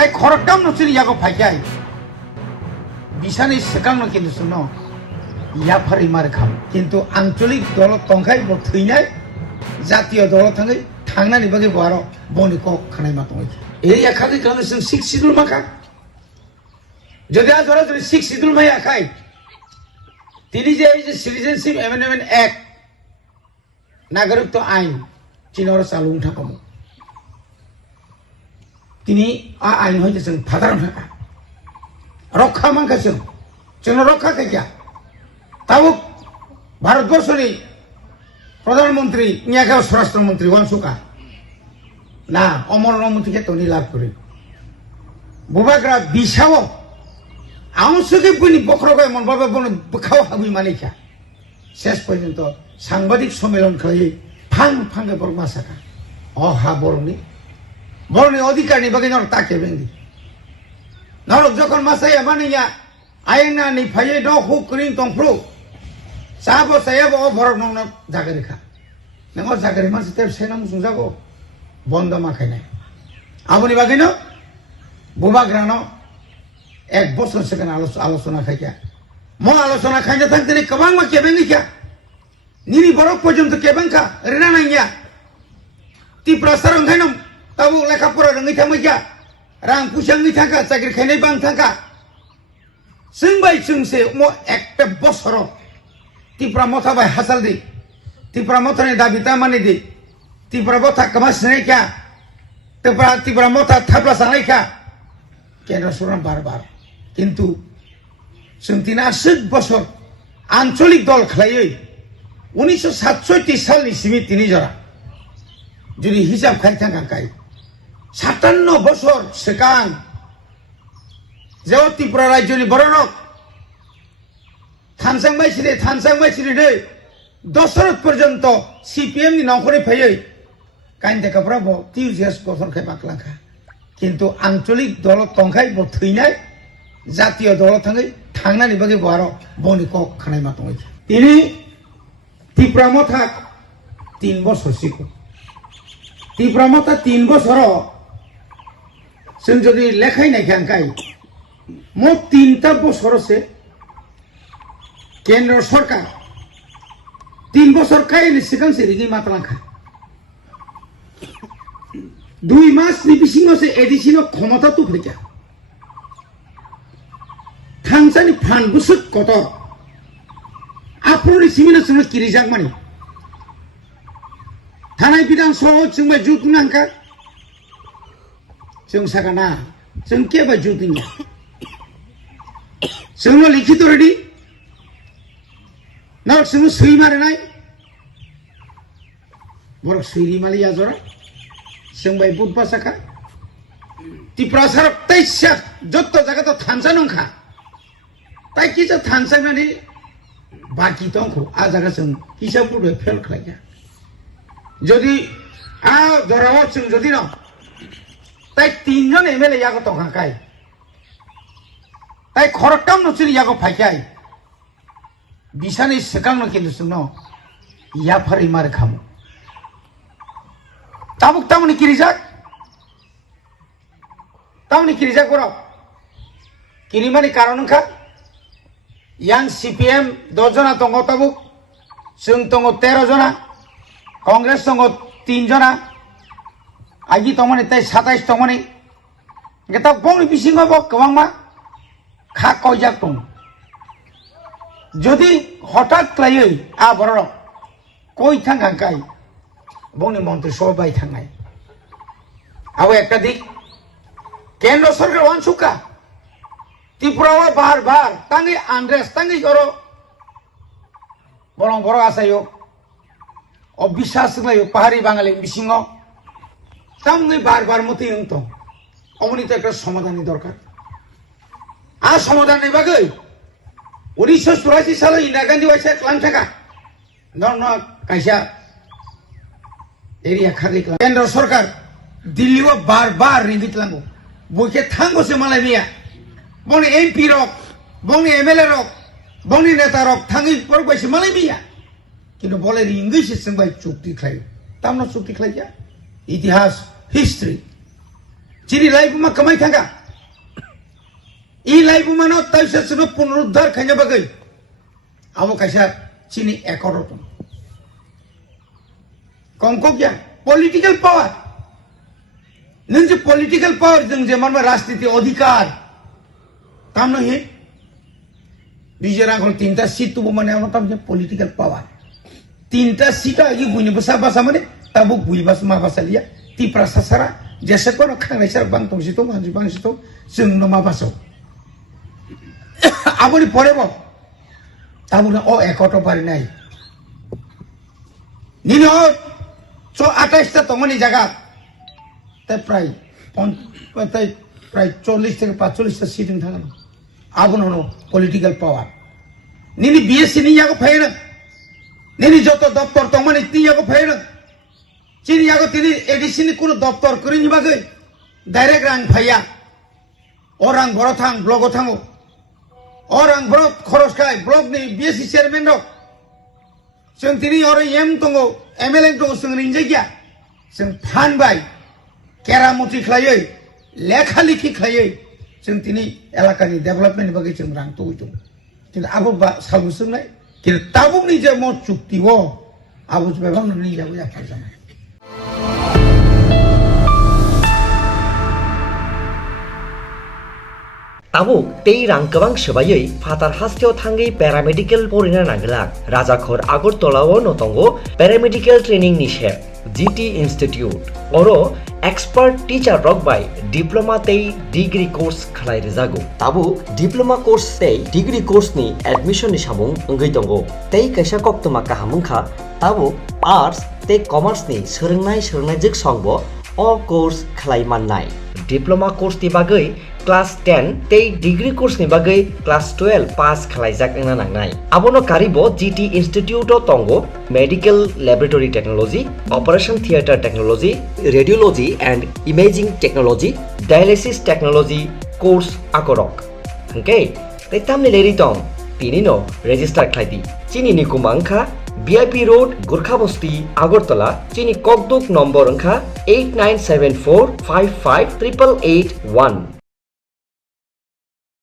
তাই খরকাম নচুরি ইয়াগো ফাইকাই বিছানি সেকানো কিন্তু শুনো ইয়া ফারি মারে খাম কিন্তু আঞ্চলিক দল তংখাই ব থৈনাই জাতীয় দল থাङै थांनानै बागै बार बनि कक खानाय मा दङ এই একাকে কারণ जों सिक्स শিডিউল মাখা যদি আজ ধরা যদি सिक्स শিডিউল মাই আখাই তিনি যে এই যে সিটিজেনশিপ অ্যামেন্ডমেন্ট অ্যাক্ট নাগরিকত্ব আইন চিনর চালু থাকম তিনি আইন হইতে जों ফাদার থাকা রক্ষা মানকা जों রক্ষা খাইয়া তাও ভারতবর্ষের প্রধানমন্ত্রী নিয়াগাঁও স্বরাষ্ট্রমন্ত্রী ওয়ানসুকা না অমরমন্ত্রীকে তনি লাভ করে বুবাগ্রা বিশাও আউসকে বনি বক্রগয় মনবাবে বন বখাও হাবি মানিকা শেষ পর্যন্ত সাংবাদিক সম্মেলন খাই ফাং ফাঙ্গে বড় মাসাকা অহা বরনি অধিকারনি বাকি নর তাকে বেঙ্গি নরক যখন মাসাইয়া মানিয়া আইনা নি ফাইয়ে দ হুক করিং তংফ্রু সাবো সায়াবো বড় নন জাগে রেখা নঙ্গ জাগে মাসে তেব সেনাম সুজাগো বন্ধ মাখাই নাই আপনি বাকি বুবাগ্রানো এক বছর সেখানে আলোচনা খাইয়া আলোচনা খাইতে থাকতে কবাং মা কেবেন নিকা নিনি বরফ পর্যন্ত কেবেন খা রেনা নাই গিয়া তি প্রসার খাইন তাবু লেখাপড়া রঙি থামিয়া রাং পুষাঙ্গি থাকা চাকরি খাইনাই বাং থাকা जोंबाय जोंसे একটা বছর ত্রিপুরা মথা বাই হাসাল দি ত্রিপুরা মথানি দাবিতা মানি দি ত্রিপুরা মথা কামা সিনাইকা ত্রিপুরা মথা থাপলা সানাইকা কেন্দ্র সরকার বারবার কিন্তু जों 83 বছর আঞ্চলিক দল খেলাই 1967 সালনি সিমি তিনি জরা যদি হিসাব খাই থাকা কাই 57 বছর সেকান যে ত্রিপুরা রাজ্যনি বড়নক থানসাংবাইছিলি রে দশরথ পর্যন্ত সিপিএম নি নখরে ফাইयै কাইন দেখাফরা ব টিউজিয়াস গঠন খাই পাকলাখা কিন্তু আঞ্চলিক দল তংখাই ব থৈনাই জাতীয় দল থাंनानै বাগै বার বনি কক খানাই মা দङ তিনি ত্রিপুরা মথা 3 বছর শিখো ত্রিপুরা মথা 3 বছর जों যদি লেখাই নাই খানকাই মোট 3টা বছর আছে কেন্দ্র সরকার 3 বছর কাইনি সিগাং সিরিগি মাতলাখা 2 মাস নি বিসিংছে এডিশন ক্ষমতা তো ফেকা থানসানি ফান বুসুক কত আপ্রনি সিমিনা সঙ্গে কিরিজাক মানি থানায় বিধান সহ जोंबाय जुतनांका जों सागाना जों केबा जुतिnya जोंनो लिखित रेडी ना जों सै मारे नाय बरक सैरि मालिया जरा जोंबाय बुट बासाखा ত্রিপুরা सरक तैसा जत्त जागा तो थानसा नंखा ताइ किसा थानसानानि बाकी दंखौ आ जागा जों हिसाब बुदो फेल खालाया যদি আ ধরাও जों যদি না তাই 3 জন এমএলএ ইয়াগো তো খাকাই তাই খরকাম নচুরি ইয়াগো ফাইকাই বিছানি সেকানো কিন্তু শুনো ইয়া ফারি মারে খামো তামুক তামনি কিরিজাক করো কিরিমানি কারণ খা ইয়াং সিপিএম 10 জনা দङ তাবুক जों दङ 13 জনা কংগ্রেস দङ 3 জনা आगी तमने तै 27 तमने गेता बंग बिसिङो ब गोबांमा खा कयजाक दं যদি হঠাৎ ক্লাयै आ बरर কই থাঙ্গাই বংনি মন্ত্রী সবাই থাঙ্গাই আও একটা দিক কেন্দ্র সরকার ওয়ানসুকা ত্রিপুরাও বারবার তাঙ্গি আন্ড্রেস তাঙ্গি করো বরং বড় আসায়ো অবিশ্বাস লাयो পাহাড়ি বাঙালি বিসিঙো তামনি বারবার মতে ইংতো অমনি তো একটা সমাধানের দরকার আর সমাধানের বাগৈ 1984 সালে ইন্দিরা গান্ধী ওয়াইসা ক্লাম থাকা নন কাইসা এরিয়া খাদি কেন্দ্র সরকার দিল্লিও বারবার রিঙ্গিত লাঙ্গো বইকে থাঙ্গোসে মালাই মিয়া বনি এমপি রক বনি এমএলএ রক বনি নেতা রক থাঙ্গি পর বাইসে মালাই মিয়া কিন্তু বলে রিঙ্গিসে সঙ্গে চুক্তি খাই তামনা চুক্তি খাইয়া ইতিহাস history chini laibuma kamai thanga laibuma no taisa suno punuruddhar khanya bagai abo kaisa chini ekoroton kongko kya political power nung je political power jeng je manma rajniti adhikar tamno he bijara kon tinta seat tu mane ono tam je political power tinta seat agi buini basa basa mane tabu bui bas ma basa liya ti prasasara jasa kono khang sar bang tong situ manji bang situ jeng no ma baso aboni pore bo tabu na o ekoto pari nai nini o so 28 টা তমনি জায়গা তাই প্রায় 40 থেকে 45 টা sitting থাকানো আগুন হলো political পাওয়ার নিনি BSc নিয়াগো ফাইনা নিনি যত দপ্তর তমনি নিয়াগো ফাইনা চিনিয়াগো তিনি এডিসিনি কোন দপ্তর করে নিবাগে ডাইরেক্ট রাং ফাইয়া ওরাং বড় থাং ব্লগ থাঙ্গো ওরাং বড় খরচ খায় ব্লগ নি বিএসসি চেয়ারম্যান রক जों दिनै अरे एम दङ एमएलए दङ जों रिंजायगिया जों फानबाय केरामति खालायै लेखा लिखि खालायै जों दिनै एलाकानि डेभेलपमेन्टनि बागै जों रां तगैदों কিন্তু আবু সালুসুনাই কিন্তু তাবুকনি যে মত চুক্তি ও আবু বেবাং নি যাবো যাফার জানাই Tabuk tei rang kebang sebayai fatar hasteo thangai paramedical porina nanglak Rajakhor Agartala notongo paramedical training nishe GT Institute oro expert teacher rok by diploma tei degree course khlai rejago tabuk diploma course tei degree course ni admission ni samung ngai tongo tei kaisa koktoma kahamungkha tabuk arts tei commerce ni sörngnai jik songbo o course khlai mannai diploma course ni bagai class 10 tei degree course ni bagai class 12 pass khlaijak engna nangnai abono karibo GT Institute o tongo medical laboratory technology operation theater technology radiology and imaging technology dialysis technology course akorok okay tei tamni leri tong tini no register khlaidi chini ni kumangkha VIP Road Gurkhabasti Agartala chini kokduk number angkha 8974558881